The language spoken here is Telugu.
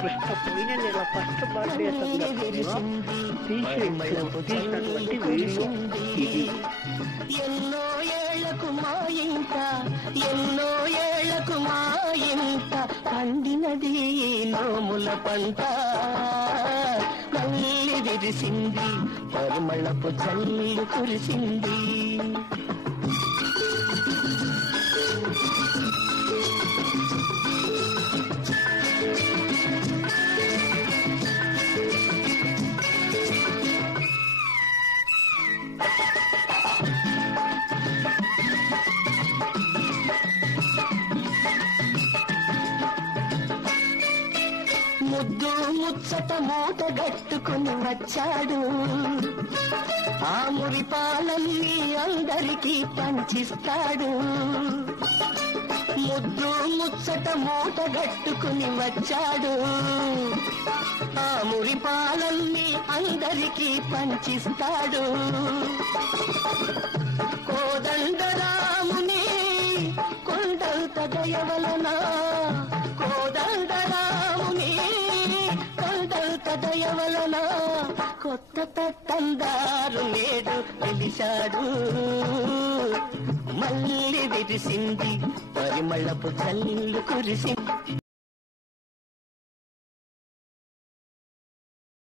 కృష్ణ పోయిన నెల ఫస్ట్ బర్త్డే సందర్భంగా తీసినటువంటి వీడియో ఇది. ఎన్నో ఏళ్లకు మా ఇంట, ఎన్నో ఏళ్లకు మా ఇంట పండినది నోముల పంట. మళ్ళీ విరిసింది పరిమళపు చల్లు కురిసింది. ముద్దు ముచ్చట మూట గట్టుకుని వచ్చాడు, ఆ మురిపాలన్నీ అందరికీ పంచిస్తాడు. ముద్దు ముచ్చట మూట గట్టుకుని వచ్చాడు, ఆ మురిపాలన్నీ అందరికీ పంచిస్తాడు. కోదండరాముని కొండంత దయవలన, కోదండరాముని కొండంత దయవలన కొత్త తట్టందారు నేడు పిలిచాడు. మళ్ళీ విరిసింది పరిమళపు చల్లు కురిసింది.